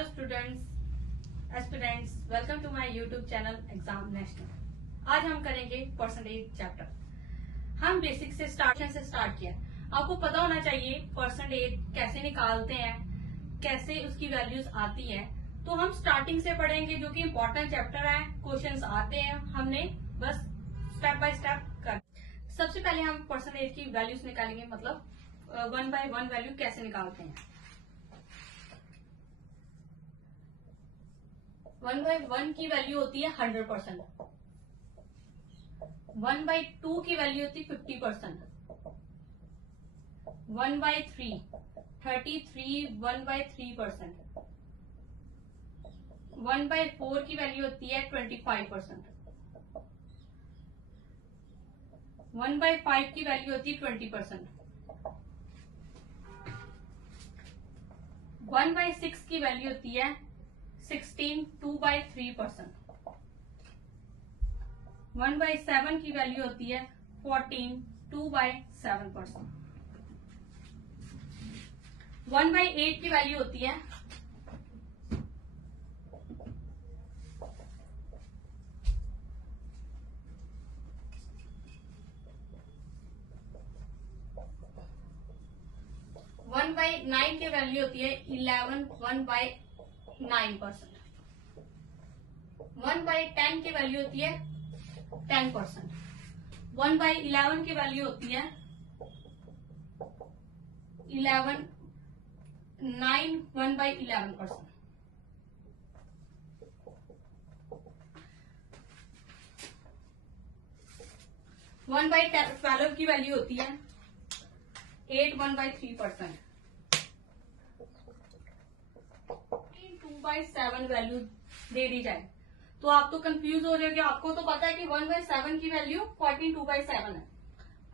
Hello students, aspirants, welcome to my YouTube channel exam national. आज हम करेंगे percentage chapter. हम बेसिक से स्टार्ट किया। आपको पता होना चाहिए परसेंटेज कैसे निकालते हैं, कैसे उसकी वैल्यूज आती हैं। तो हम स्टार्टिंग से पढ़ेंगे, जो कि इम्पोर्टेंट चैप्टर है। क्वेश्चंस आते हैं, हमने बस स्टेप बाय स्टेप कर। सबसे पहले हम परसेंटेज की वैल्यूज निकालेंगे, मतलब 1 by 1 वैल्यू कैसे निकालते हैं। 1 by 1 की वैल्यू होती है 100%, 1 by 2 की वैल्यू होती है 50%, 1 by 3 33, 1 by 3%, 1 by 4 की वैल्यू होती है 25%, 1 by 5 की वैल्यू होती है 20%, 1 by 6 की वैल्यू होती है 16, 2 by 3%, 1 by 7 की वैल्यू होती है 14, 2 by 7%, 1 by 8 की वैल्यू होती है 1 by 9 की वैल्यू होती है 11, 1 by 9%, 1 by 10 की वैल्यू होती है 10%, 1 by 11 की वैल्यू होती है 11, 9, 1 by 11%, 1 by 12 की वैल्यू होती है 8, 1 by 3%, 2 by 7 वैल्यू दे दी जाए तो आप तो कंफ्यूज हो जाओगे। आपको तो पता है कि 1 by 7 की वैल्यू 14, 2 by 7 है।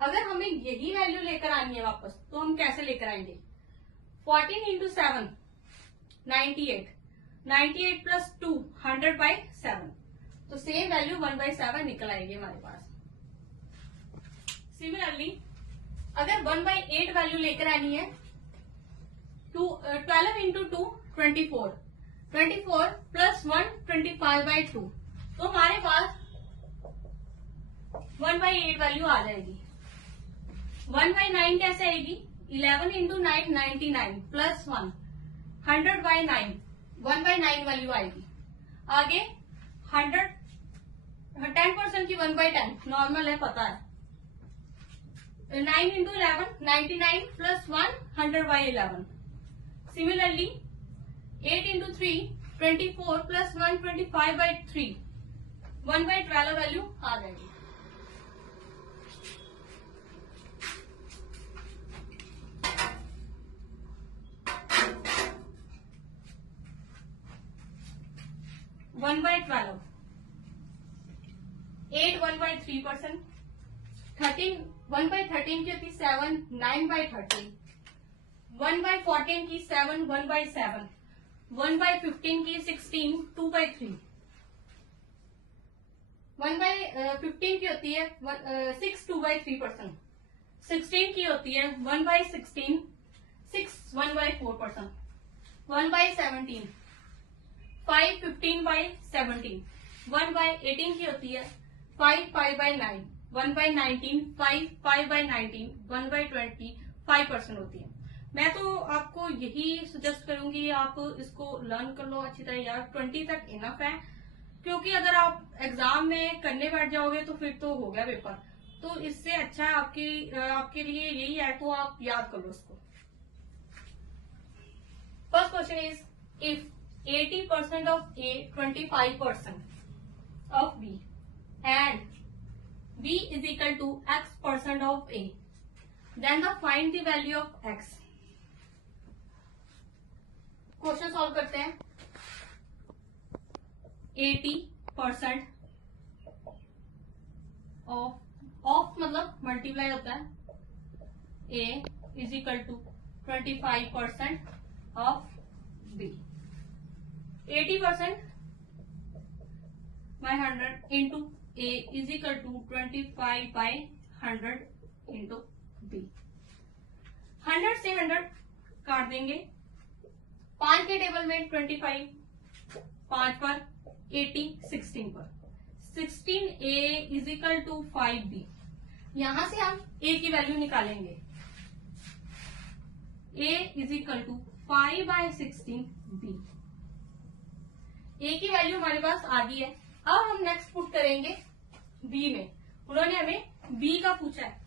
अगर हमें यही वैल्यू लेकर आनी है वापस, तो हम कैसे लेकर आएंगे। 14 इंटू 7 98, 98 प्लस 2 100 by 7, तो सेम वैल्यू 1 by 7 निकल आएगी हमारे पास। सिमिलरली अगर 1 by 8 वैल्यू लेकर आनी है, 12 इंटू 2 24, 24 प्लस 1 25 by 2, तो हमारे पास 1 by 8 वैल्यू आ जाएगी। 1 by 9 कैसे आएगी, 11 into 9 99 plus 1 100 by 9, 1 by 9 value आएगी। आगे 100 10% की 1 by 10 नॉर्मल है, पता है। 9 into 11 99 plus 1 100 by 11। Similarly 8 into 3 24 plus 1 25 by 3, 1 by 12 value आ जाएगी। वन बाय 12, 8 1 by 3%, 13 1 by 13 की होती 7, 9 by 13, 1 by 14 की 7, 1 by 7, 1 by 15 की 16, 2 by 3, 1 by 15 की होती है 6, 2 by 3%, 16 की होती है 1 by 16, 6, 1 by 4%, 1 by 17 5, 15 by 17, 1 by 18 की होती है 5, 5 by 9, 1 by 19 5, 5 by 19, 1 by 20 5% होती है। मैं तो आपको यही सजेस्ट करूंगी, आप इसको लर्न कर लो अच्छी तरह यार। 20 तक इनफ है, क्योंकि अगर आप एग्जाम में करने बैठ जाओगे तो फिर तो हो गया पेपर। तो इससे अच्छा है आपके लिए यही है, तो आप याद कर लो इसको। First question is, if 80% of A, 25% of B, and B is equal to X% of A, then find the value of X। Question solve करते हैं। 80% ऑफ मतलब मल्टीप्लाई होता है, A is equal to 25% of B। 80% by 100 into A is equal to 25 by 100 into B। 100 से 100 काट देंगे 5 के table में 25, 5 पर 80, 16 पर 16a is equal to 5b। यहां से हम a की वैल्यू निकालेंगे। a is equal to 5/16b। a की वैल्यू हमारे पास आ गई है। अब हम नेक्स्ट पुट करेंगे b में। उन्होंने हमें b का पूछा है।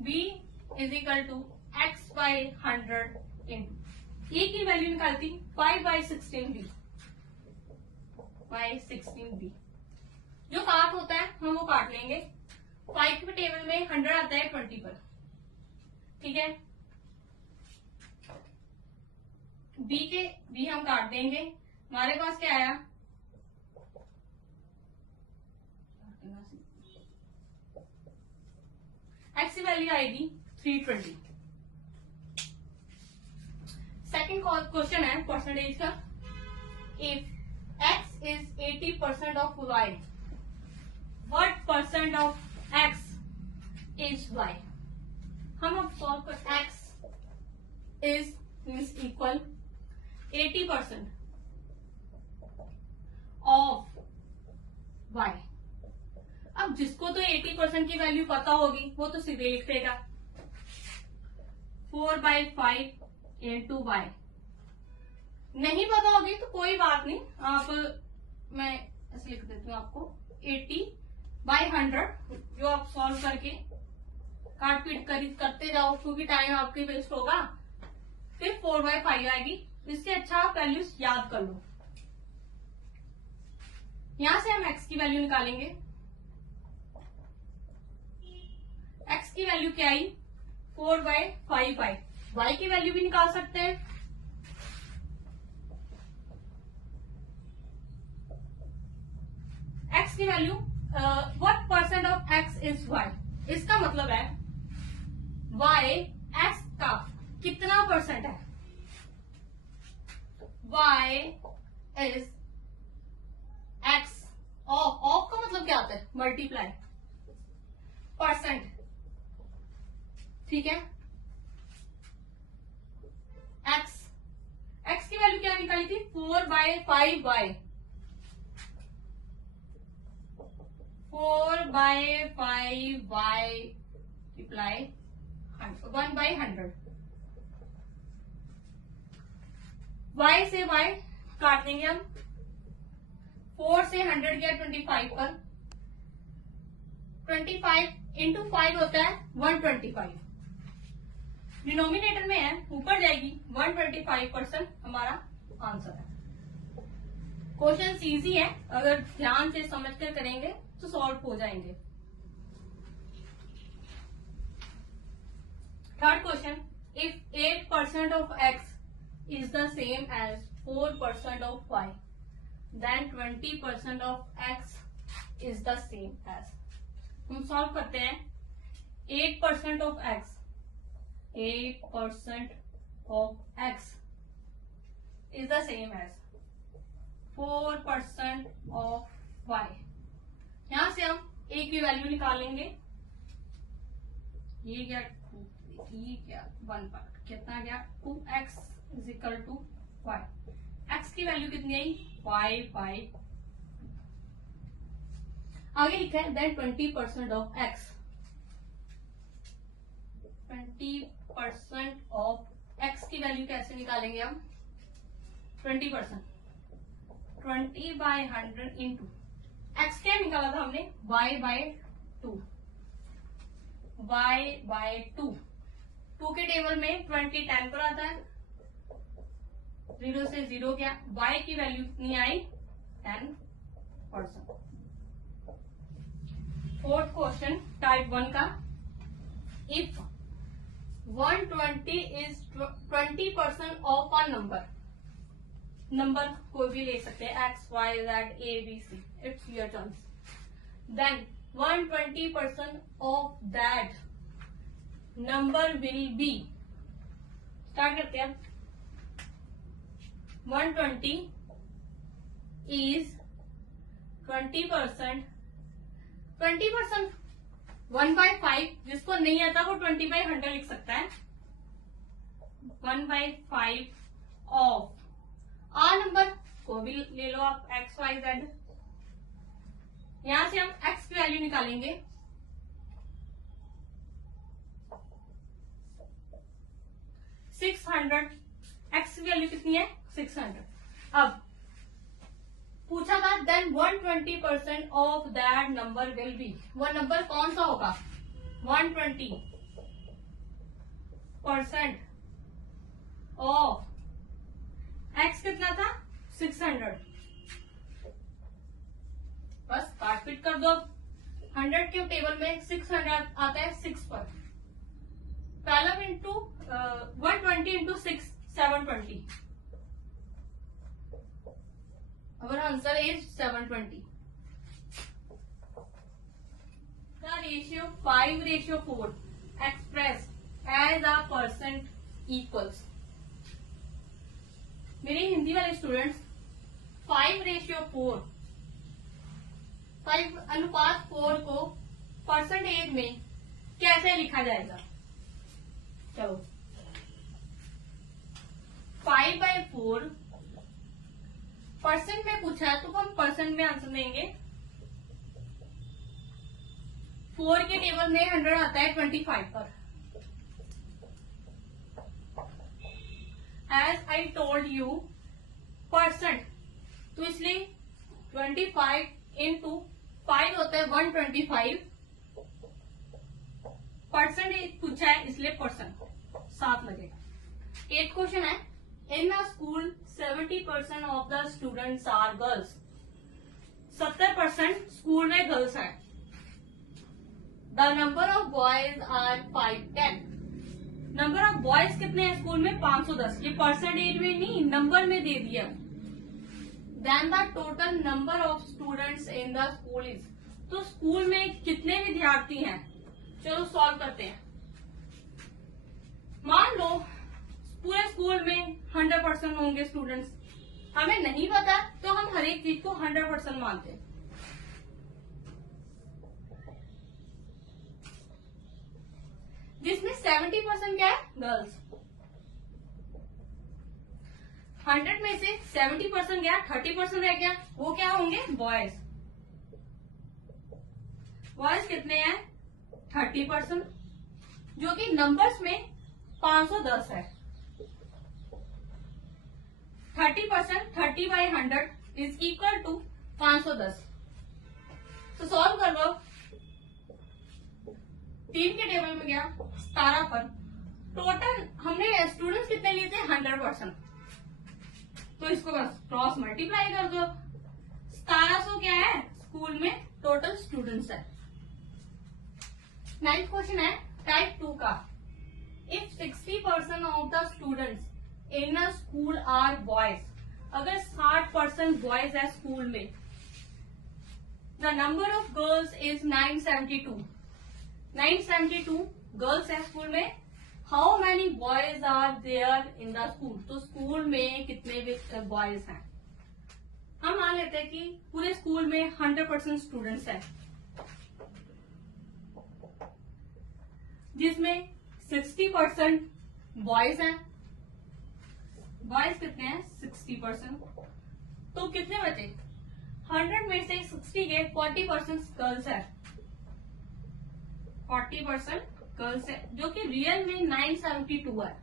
b is equal to x/100 into a की वैल्यू निकालती 5/16b। जो काट होता है हम वो काट लेंगे। 5 के टेबल में 100 आता है 20 पर, ठीक है। बी हम काट देंगे। हमारे पास क्या आया, एक्स की वैल्यू आएगी 320। सेकंड क्वेश्चन है परसेंटेज का। If X is 80% of Y, what percent of X is Y. हम अब सॉल्व कर, X is means equal 80% of Y. अब जिसको तो 80% की वैल्यू पता होगी वो तो सीधे लिख देगा 4/5 इंटू वाई। नहीं पता होगी तो कोई बात नहीं, आप मैं ऐसे लिख देती हूँ आपको 80/100, जो आप सॉल्व करके काट पीट करते जाओ क्योंकि टाइम आपके वेस्ट होगा। फिर 4/5 आएगी। इससे अच्छा आप वैल्यूज याद कर लो। यहां से हम एक्स की वैल्यू निकालेंगे। एक्स की वैल्यू क्या आई 4/5। वाई की वैल्यू भी निकाल सकते हैं। एक्स की value, what percent of X is Y. इसका मतलब है वाई एक्स का कितना परसेंट है। वाई इज एक्स ऑफ का मतलब क्या आता है, मल्टीप्लाई परसेंट, ठीक है। एक्स की वैल्यू क्या निकाली थी 4/5 बाय 4/5 1/100। y से y काट देंगे हम। 4 से 100 गया 25 पर। 25 इंटू 5 होता है 125। डिनोमिनेटर में है, ऊपर जाएगी 125% हमारा आंसर है। क्वेश्चन इजी है, अगर ध्यान से समझकर करेंगे तो सॉल्व हो जाएंगे। Third question, if 8% of x is the same as 4% of y, then 20% of x is the same as। हम सॉल्व करते हैं। 8% of x, 8% of x is the same as 4% of y। यहां से हम a की value निकालेंगे। ये गया 2, ये क्या 1 पर कितना गया 2x is equal to y। x की वैल्यू कितनी आई 5/2। आगे लिखा है then 20% of x, 20% of x की वैल्यू कैसे निकालेंगे हम 20%, 20/100 इंटू x क्या निकाला था हमने y/2। y/2 2 के टेबल में 20 10 पर आता है। 0 से 0 गया। y की वैल्यू कितनी आई 10%। फोर्थ क्वेश्चन टाइप 1 का, if 120 is 20% of a number कोई भी ले सकते हैं x y z a b c, it's your choice, then 120% of that number will be. Start करते हैं। 120 is 20%, 1/5 जिसको नहीं आता वो 20/100 लिख सकता है। 1/5 ऑफ आर नंबर को भी ले लो आप XYZ। यहां से हम x की वैल्यू निकालेंगे। 600 x की वैल्यू कितनी है 600। अब पूछा था then 120% of that number will be, वो नंबर कौन सा होगा 120% ऑफ x कितना था 600। बस काट पीट कर दो। 100 के टेबल में 600 आता है 6 पर, पहला into 120 into 6 720। our answer is 720। The ratio 5:4 expressed as a percent equals। मेरे हिंदी वाले स्टूडेंट्स 5:4 5:4 को परसेंटेज में कैसे लिखा जाएगा। चलो 5/4 परसेंट में पूछा है तो हम परसेंट में आंसर देंगे। 4 के टेबल में 100 आता है 25 पर। As I told you percent, तो इसलिए 25 इंटू 5 होता है 125। परसेंट पूछा है इसलिए परसेंट 7 लगेगा। 8th क्वेश्चन है in a school 70% of the students are girls. 70% school में गर्ल्स हैं। The number of boys are 510। Number of boys कितने हैं स्कूल में 510। ये परसेंटेज में नहीं नंबर में दे दिया। Then the total number of students in the school is, तो स्कूल में कितने विद्यार्थी हैं। चलो सॉल्व करते हैं। मान लो पूरे स्कूल में 100% होंगे स्टूडेंट्स। हमें नहीं पता तो हम हर एक चीज को 100% मानते हैं। जिसमें 70% क्या है गर्ल्स। 100 में से 70% गया 30% रह गया, वो क्या होंगे बॉयज। बॉयज कितने हैं 30%, जो कि नंबर्स में 510 है। 30% 30/100 इज इक्वल टू 510। तो सॉल्व कर लो। 3 के टेबल में गया 17 पर। टोटल हमने स्टूडेंट्स कितने लिए थे 100%, तो इसको बस क्रॉस मल्टीप्लाई कर दो। 1700 क्या है स्कूल में टोटल स्टूडेंट्स है। 9th क्वेश्चन है टाइप 2 का। If 60% of the students in a school are boys, अगर 60% बॉयज है स्कूल में, the number of girls is 972। 972 girls है स्कूल में। How many boys are there in the school, तो school में कितने बॉयज हैं। हम मान लेते हैं कि पूरे स्कूल में 100% स्टूडेंट्स हैं, जिसमें 60% बॉयज हैं। बॉयज कितने हैं 60%, तो कितने बचे 100 में से 60 के 40% गर्ल्स है। 40% गर्ल्स है, जो कि रियल में 972 है।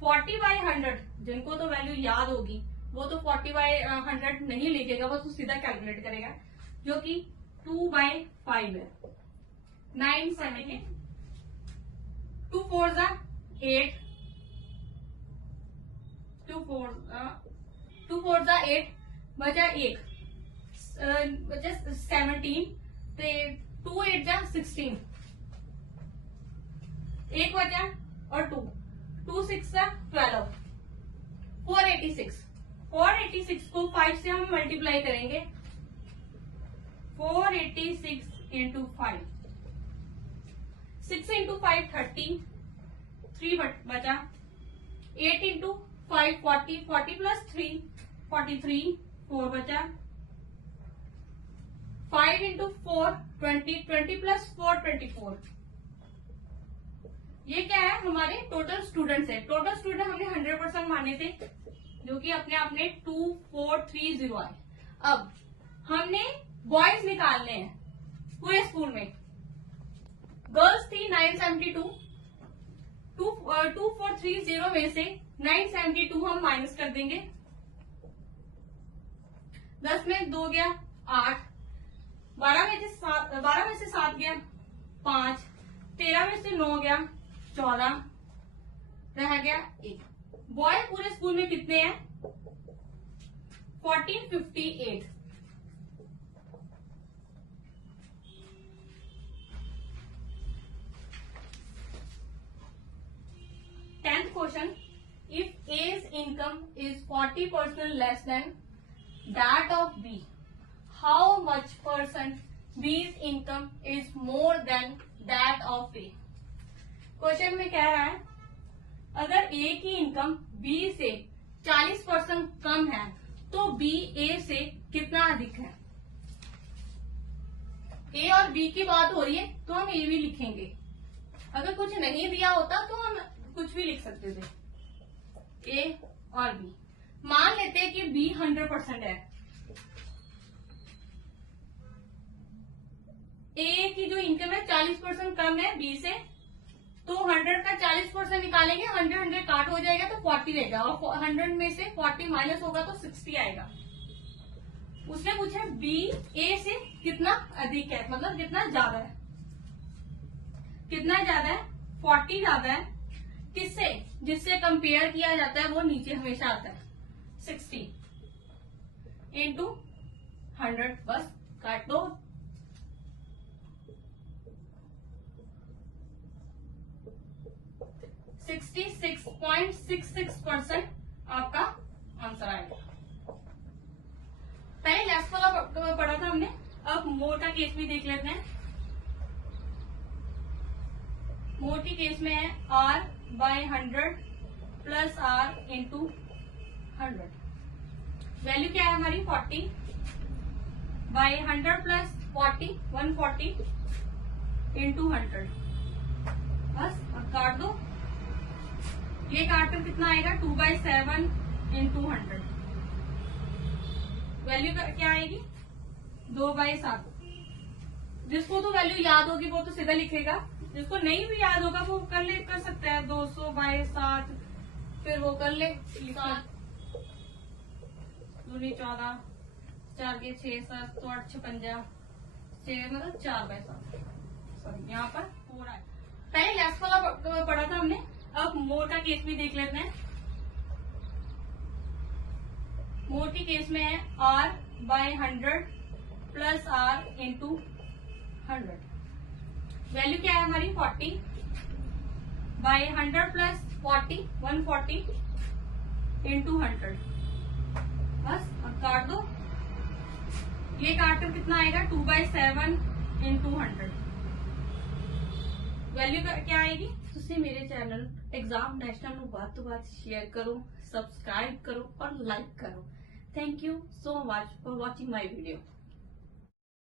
40/100 जिनको तो वैल्यू याद होगी वो तो 40/100 नहीं लिखेगा, वो तो सीधा कैलकुलेट करेगा, जो कि 2/5 है। 970 2 4 जा 8, 2 4 जा 8, बचा 1 बचा 17, 2 8 जा 16, 1 बचा और 2 6 जा 12, 486। 486 को 5 से हम मल्टीप्लाई करेंगे। 486 इंटू 5, 6 इंटू 5 30, 3 बचा, 8 इंटू 5 40, 40 प्लस 3 43, 4 बचा, 5 इंटू 4 20, 20 प्लस 4 24, ये क्या है, हमारे टोटल स्टूडेंट्स है। टोटल स्टूडेंट हमने 100% माने थे, जो कि अपने आप में 2430 आए। अब हमने बॉयज निकालने हैं पूरे स्कूल में। गर्ल्स थी 972, 2430 में से 972 हम माइनस कर देंगे। 10 में 2 गया 8, 12 में से 7 गया 5, 13 में से 9 गया 14, रह गया 1। बॉय पूरे स्कूल में कितने हैं? 1458। Tenth question, if A's income is 40% less than that of B, how much percent B's income is more than that of A? Question में कह रहा है, अगर A की इनकम B से 40% कम है तो B A से कितना अधिक है? A और B की बात हो रही है तो हम A भी लिखेंगे। अगर कुछ नहीं दिया होता तो हम कुछ भी लिख सकते थे। A और B मान लेते हैं कि B 100% है। A की जो इनकम है 40% कम है B से, तो 100 का 40% निकालेंगे, 100 काट हो जाएगा तो 40 रहेगा, और 100 में से 40 माइनस होगा तो 60 आएगा। उसने पूछा B A से कितना अधिक है, मतलब कितना ज्यादा है। कितना ज्यादा है? 40 ज्यादा है। किससे? जिससे कंपेयर किया जाता है वो नीचे हमेशा आता है। 60 इंटू 100, बस काट दो। सिक्सटी 66.66% आपका आंसर आएगा। पहले लेस वाला पढ़ा था हमने, अब मोर का केस भी देख लेते हैं। मोर की केस में है R by 100 plus R into 100। Value क्या है हमारी? 40 बाय 100 प्लस 40, 140 इंटू 100, बस अब काट दो। ये काटकर कितना आएगा? 2/7 इंटू 100। वैल्यू क्या आएगी? 2/7। जिसको तो वैल्यू याद होगी वो तो सीधा लिखेगा, जिसको नहीं भी याद होगा वो कर सकता है 200/7, फिर वो कर ले 7 दूनी 14, 4 के 6, 7 तो 8 56, 6 मतलब 4/7। सॉरी यहाँ पर 4 आया। पहले लेस वाला पढ़ा था हमने, अब मोर का केस भी देख लेते हैं। मोर की केस में है R by 100 plus R into 100। Value क्या है हमारी? 40 बाय 100 प्लस 40, 140 इंटू 100, बस अब काट दो। ये काटकर कितना आएगा? 2/7 इंटू 100। वैल्यू क्या आएगी? तुसी मेरे चैनल एग्जाम नेशनल ਨੂੰ ਵੱਧ ਤੋਂ ਵੱਧ शेयर करो, सब्सक्राइब करो और लाइक करो। Thank you so much for watching my video.